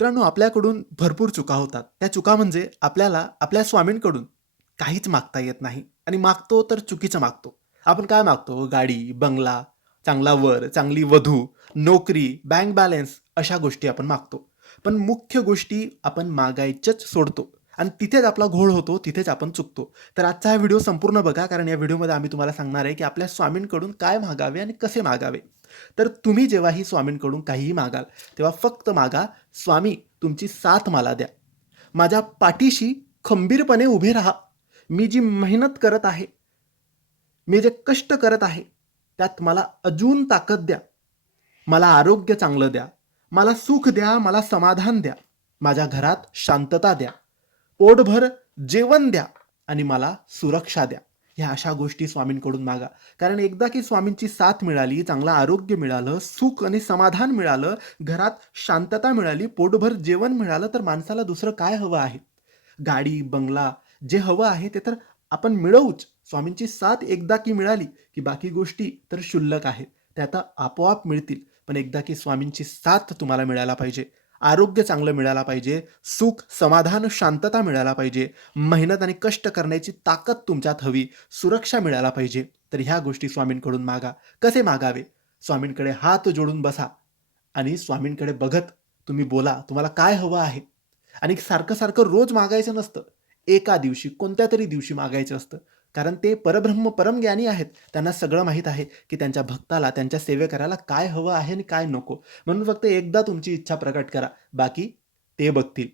मित्रांनो, आपल्याकडून भरपूर चुका होतात. त्या चुका म्हणजे आपल्याला आपल्या स्वामींकडून काहीच मागता येत नाही आणि मागतो तर चुकीचं मागतो. आपण काय मागतो? गाडी, बंगला, चांगला वर, चांगली वधू, नोकरी, बँक बॅलन्स अशा गोष्टी आपण मागतो. पण मुख्य गोष्टी आपण मागायच्याच सोडतो आणि तिथेच आपला घोळ होतो, तिथेच आपण चुकतो. तर आजचा हा व्हिडिओ संपूर्ण बघा, कारण या व्हिडिओमध्ये आम्ही तुम्हाला सांगणार आहे, की आपल्या स्वामींकडून काय मागावे आणि कसे मागावे. तर तुम्ही जेव्हाही स्वामींकडून काहीही मागाल, तेव्हा फक्त मागा, "स्वामी, तुमची साथ मला द्या. माझ्या पाठीशी खंबीरपणे उभे राहा. मी जी मेहनत करत आहे, मी जे कष्ट करत आहे, त्यात मला अजून ताकद द्या. मला आरोग्य चांगलं द्या. मला सुख द्या, मला समाधान द्या. माझ्या घरात शांतता द्या. पोटभर जेवण द्या आणि मला सुरक्षा द्या." ह्या अशा गोष्टी स्वामींकडून मागा. कारण एकदा की स्वामींची साथ मिळाली, चांगलं आरोग्य मिळालं, सुख आणि समाधान मिळालं, घरात शांतता मिळाली, पोटभर जेवण मिळालं, तर माणसाला दुसरं काय हवं आहे? गाडी, बंगला जे हवं आहे ते तर आपण मिळवूच. स्वामींची साथ एकदा की मिळाली, की बाकी गोष्टी तर क्षुल्लक आहेत. त्या आता आपोआप मिळतील. पण एकदा की स्वामींची साथ तुम्हाला मिळायला पाहिजे. आरोग्य चांगलं मिळायला पाहिजे. सुख, समाधान, शांतता मिळायला पाहिजे. मेहनत आणि कष्ट करण्याची ताकद तुमच्यात हवी. सुरक्षा मिळायला पाहिजे. तर ह्या गोष्टी स्वामींकडून मागा. कसे मागावे? स्वामींकडे हात जोडून बसा आणि स्वामींकडे बघत तुम्ही बोला, तुम्हाला काय हवं आहे? आणि सारखं-सारखं रोज मागायचं नसतं. एका दिवशी, कोणत्यातरी दिवशी मागायचं असतं. कारण ते परब्रह्म, परमज्ञानी आहेत. त्यांना सगळं माहीत आहे, की त्यांच्या भक्ताला, त्यांच्या सेवेकऱ्याला काय हवं आहे आणि काय नको. म्हणून फक्त एकदा तुमची इच्छा प्रकट करा. बाकी ते बघतील.